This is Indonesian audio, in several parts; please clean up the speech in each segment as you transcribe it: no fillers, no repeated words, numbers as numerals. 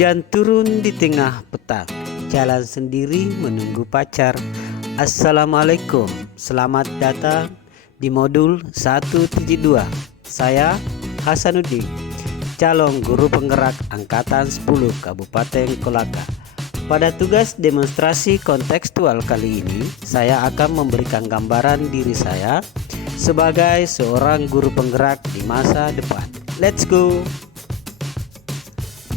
Hujan turun di tengah petang, jalan sendiri menunggu pacar. Assalamualaikum, selamat datang di modul 172. Saya Hasanuddin, calon guru penggerak Angkatan 10 Kabupaten Kolaka. Pada tugas demonstrasi kontekstual kali ini, saya akan memberikan gambaran diri saya sebagai seorang guru penggerak di masa depan. Let's go!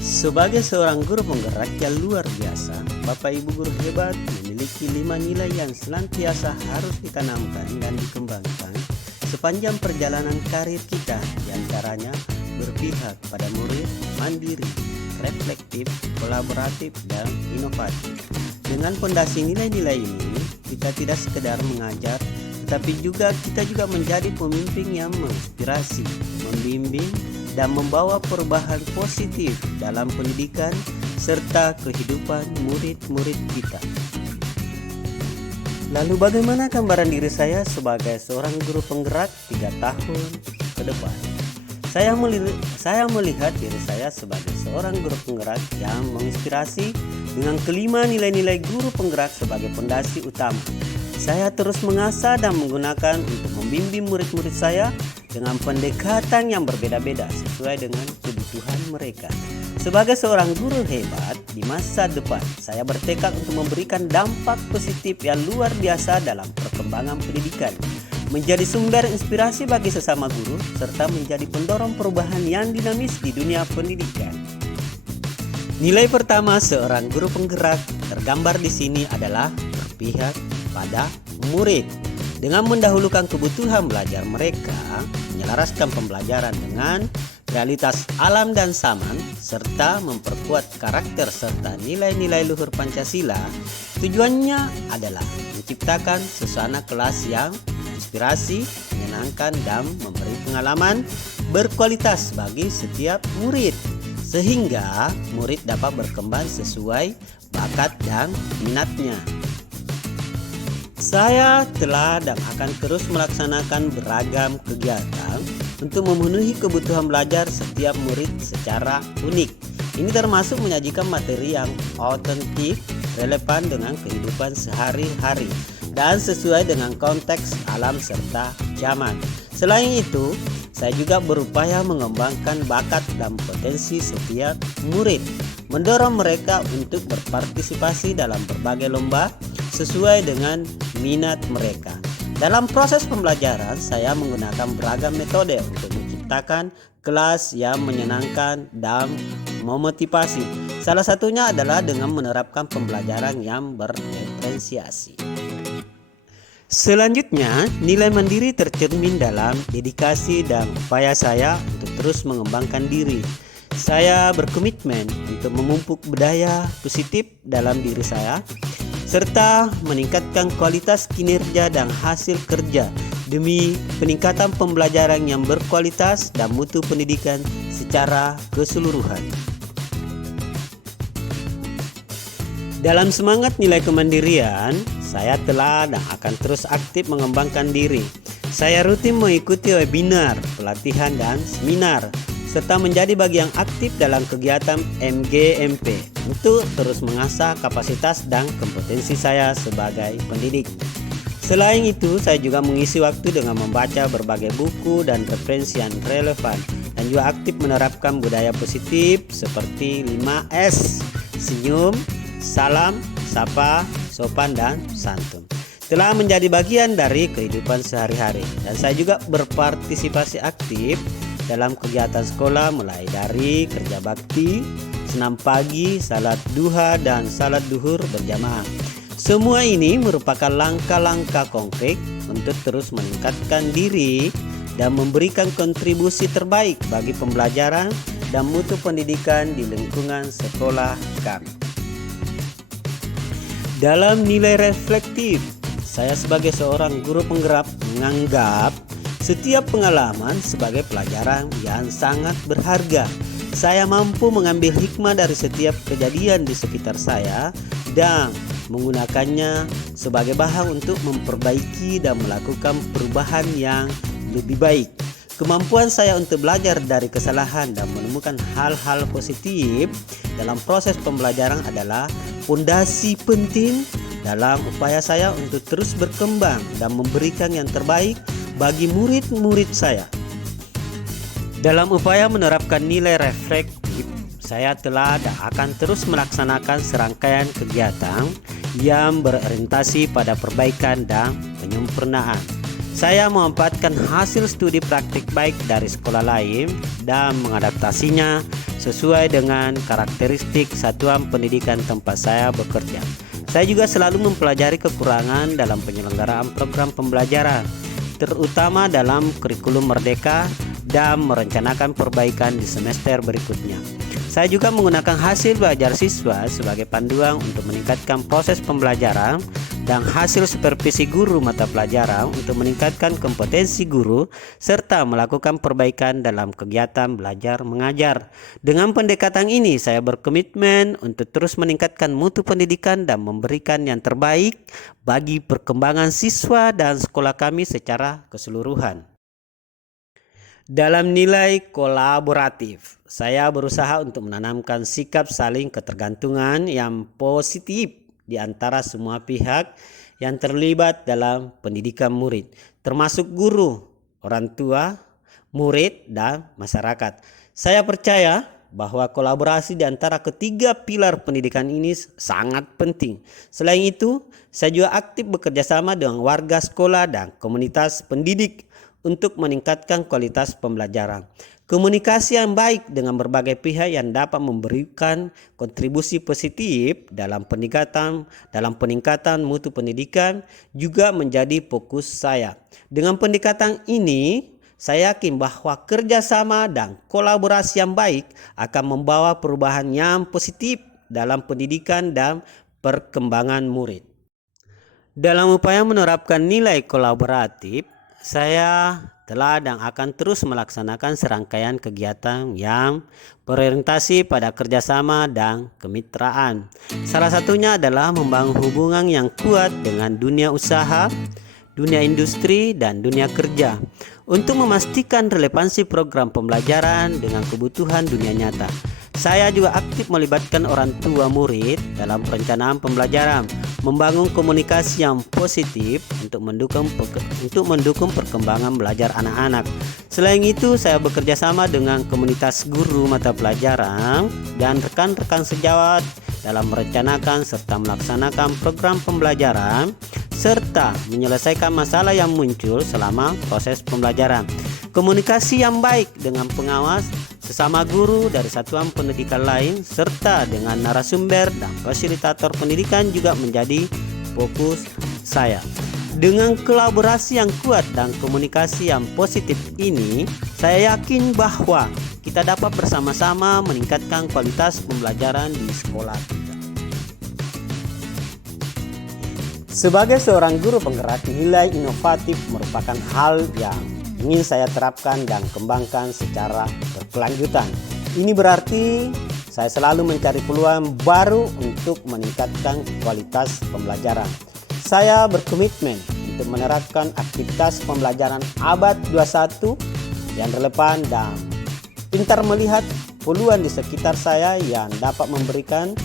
Sebagai seorang guru penggerak yang luar biasa, Bapak Ibu guru hebat memiliki 5 nilai yang senantiasa harus ditanamkan dan dikembangkan sepanjang perjalanan karir kita, diantaranya berpihak pada murid, mandiri, reflektif, kolaboratif, dan inovatif. Dengan fondasi nilai-nilai ini, kita tidak sekedar mengajar, tetapi kita juga menjadi pemimpin yang menginspirasi, membimbing, dan membawa perubahan positif dalam pendidikan serta kehidupan murid-murid kita. Lalu bagaimana gambaran diri saya sebagai seorang guru penggerak 3 tahun ke depan? Saya melihat diri saya sebagai seorang guru penggerak yang menginspirasi dengan kelima nilai-nilai guru penggerak sebagai fondasi utama. Saya terus mengasah dan menggunakan untuk membimbing murid-murid saya dengan pendekatan yang berbeda-beda sesuai dengan kebutuhan mereka. Sebagai seorang guru hebat di masa depan, saya bertekad untuk memberikan dampak positif yang luar biasa dalam perkembangan pendidikan, menjadi sumber inspirasi bagi sesama guru, serta menjadi pendorong perubahan yang dinamis di dunia pendidikan. Nilai pertama seorang guru penggerak tergambar di sini adalah berpihak pada murid. Dengan mendahulukan kebutuhan belajar mereka, menyelaraskan pembelajaran dengan realitas alam dan zaman, serta memperkuat karakter serta nilai-nilai luhur Pancasila, tujuannya adalah menciptakan suasana kelas yang inspirasi, menyenangkan, dan memberi pengalaman berkualitas bagi setiap murid, sehingga murid dapat berkembang sesuai bakat dan minatnya. Saya telah dan akan terus melaksanakan beragam kegiatan untuk memenuhi kebutuhan belajar setiap murid secara unik. Ini termasuk menyajikan materi yang otentik, relevan dengan kehidupan sehari-hari, dan sesuai dengan konteks alam serta zaman. Selain itu, saya juga berupaya mengembangkan bakat dan potensi setiap murid, mendorong mereka untuk berpartisipasi dalam berbagai lomba sesuai dengan minat mereka. Dalam proses pembelajaran, saya menggunakan beragam metode untuk menciptakan kelas yang menyenangkan dan memotivasi. Salah satunya adalah dengan menerapkan pembelajaran yang berdiferensiasi. Selanjutnya, nilai mandiri tercermin dalam dedikasi dan upaya saya untuk terus mengembangkan diri. Saya berkomitmen untuk memupuk budaya positif dalam diri saya, serta meningkatkan kualitas kinerja dan hasil kerja demi peningkatan pembelajaran yang berkualitas dan mutu pendidikan secara keseluruhan. Dalam semangat nilai kemandirian, saya telah dan akan terus aktif mengembangkan diri. Saya rutin mengikuti webinar, pelatihan, dan seminar, serta menjadi bagian aktif dalam kegiatan MGMP untuk terus mengasah kapasitas dan kompetensi saya sebagai pendidik. Selain itu, saya juga mengisi waktu dengan membaca berbagai buku dan referensi yang relevan, dan juga aktif menerapkan budaya positif seperti 5S: senyum, salam, sapa, sopan, dan santun. Telah menjadi bagian dari kehidupan sehari-hari, dan saya juga berpartisipasi aktif dalam kegiatan sekolah mulai dari kerja bakti, senam pagi, salat duha, dan salat duhur berjamaah. Semua ini merupakan langkah-langkah konkret untuk terus meningkatkan diri dan memberikan kontribusi terbaik bagi pembelajaran dan mutu pendidikan di lingkungan sekolah kami. Dalam nilai reflektif, saya sebagai seorang guru penggerak menganggap setiap pengalaman sebagai pelajaran yang sangat berharga. Saya mampu mengambil hikmah dari setiap kejadian di sekitar saya dan menggunakannya sebagai bahan untuk memperbaiki dan melakukan perubahan yang lebih baik. Kemampuan saya untuk belajar dari kesalahan dan menemukan hal-hal positif dalam proses pembelajaran adalah fondasi penting dalam upaya saya untuk terus berkembang dan memberikan yang terbaik bagi murid-murid saya. Dalam upaya menerapkan nilai reflektif, saya telah dan akan terus melaksanakan serangkaian kegiatan yang berorientasi pada perbaikan dan penyempurnaan. Saya memanfaatkan hasil studi praktik baik dari sekolah lain dan mengadaptasinya sesuai dengan karakteristik satuan pendidikan tempat saya bekerja. Saya juga selalu mempelajari kekurangan dalam penyelenggaraan program pembelajaran, terutama dalam kurikulum Merdeka, dan merencanakan perbaikan di semester berikutnya. Saya juga menggunakan hasil belajar siswa sebagai panduan untuk meningkatkan proses pembelajaran dan hasil supervisi guru mata pelajaran untuk meningkatkan kompetensi guru serta melakukan perbaikan dalam kegiatan belajar mengajar. Dengan pendekatan ini, saya berkomitmen untuk terus meningkatkan mutu pendidikan dan memberikan yang terbaik bagi perkembangan siswa dan sekolah kami secara keseluruhan. Dalam nilai kolaboratif, saya berusaha untuk menanamkan sikap saling ketergantungan yang positif di antara semua pihak yang terlibat dalam pendidikan murid, termasuk guru, orang tua, murid, dan masyarakat. Saya percaya bahwa kolaborasi di antara ketiga pilar pendidikan ini sangat penting. Selain itu, saya juga aktif bekerja sama dengan warga sekolah dan komunitas pendidik untuk meningkatkan kualitas pembelajaran. Komunikasi yang baik dengan berbagai pihak yang dapat memberikan kontribusi positif dalam peningkatan mutu pendidikan juga menjadi fokus saya. Dengan pendekatan ini, saya yakin bahwa kerjasama dan kolaborasi yang baik akan membawa perubahan yang positif dalam pendidikan dan perkembangan murid. Dalam upaya menerapkan nilai kolaboratif, saya telah dan akan terus melaksanakan serangkaian kegiatan yang berorientasi pada kerjasama dan kemitraan. Salah satunya adalah membangun hubungan yang kuat dengan dunia usaha, dunia industri, dan dunia kerja untuk memastikan relevansi program pembelajaran dengan kebutuhan dunia nyata. Saya juga aktif melibatkan orang tua murid dalam perencanaan pembelajaran, membangun komunikasi yang positif untuk mendukung perkembangan belajar anak-anak. Selain itu, saya bekerja sama dengan komunitas guru mata pelajaran dan rekan-rekan sejawat dalam merencanakan serta melaksanakan program pembelajaran serta menyelesaikan masalah yang muncul selama proses pembelajaran. Komunikasi yang baik dengan pengawas, sesama guru dari satuan pendidikan lain, serta dengan narasumber dan fasilitator pendidikan juga menjadi fokus saya. Dengan kolaborasi yang kuat dan komunikasi yang positif ini, saya yakin bahwa kita dapat bersama-sama meningkatkan kualitas pembelajaran di sekolah kita. Sebagai seorang guru penggerak, nilai inovatif merupakan hal yang ingin saya terapkan dan kembangkan secara berkelanjutan. Ini berarti saya selalu mencari peluang baru untuk meningkatkan kualitas pembelajaran. Saya berkomitmen untuk menerapkan aktivitas pembelajaran abad 21 yang relevan dan pintar melihat peluang di sekitar saya yang dapat memberikan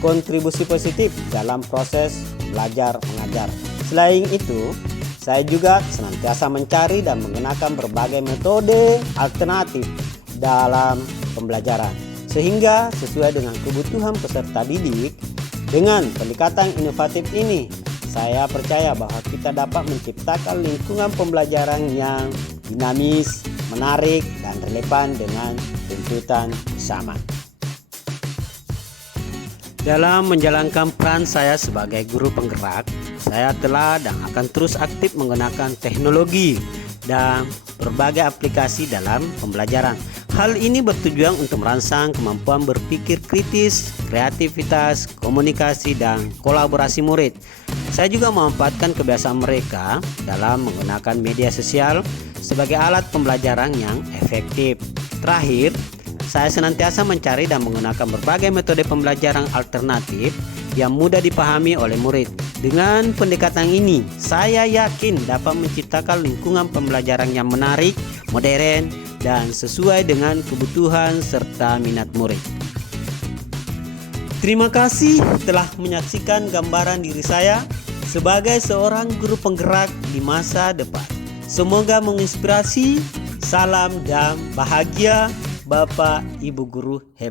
kontribusi positif dalam proses belajar mengajar. Selain itu, saya juga senantiasa mencari dan menggunakan berbagai metode alternatif dalam pembelajaran sehingga sesuai dengan kebutuhan peserta didik. Dengan pendekatan inovatif ini, saya percaya bahwa kita dapat menciptakan lingkungan pembelajaran yang dinamis, menarik, dan relevan dengan tuntutan zaman. Dalam menjalankan peran saya sebagai guru penggerak, saya telah dan akan terus aktif menggunakan teknologi dan berbagai aplikasi dalam pembelajaran. Hal ini bertujuan untuk merangsang kemampuan berpikir kritis, kreativitas, komunikasi, dan kolaborasi murid. Saya juga memanfaatkan kebiasaan mereka dalam menggunakan media sosial sebagai alat pembelajaran yang efektif. Terakhir, saya senantiasa mencari dan menggunakan berbagai metode pembelajaran alternatif yang mudah dipahami oleh murid. Dengan pendekatan ini, saya yakin dapat menciptakan lingkungan pembelajaran yang menarik, modern, dan sesuai dengan kebutuhan serta minat murid. Terima kasih telah menyaksikan gambaran diri saya sebagai seorang guru penggerak di masa depan. Semoga menginspirasi. Salam dan bahagia Bapak Ibu guru hebat.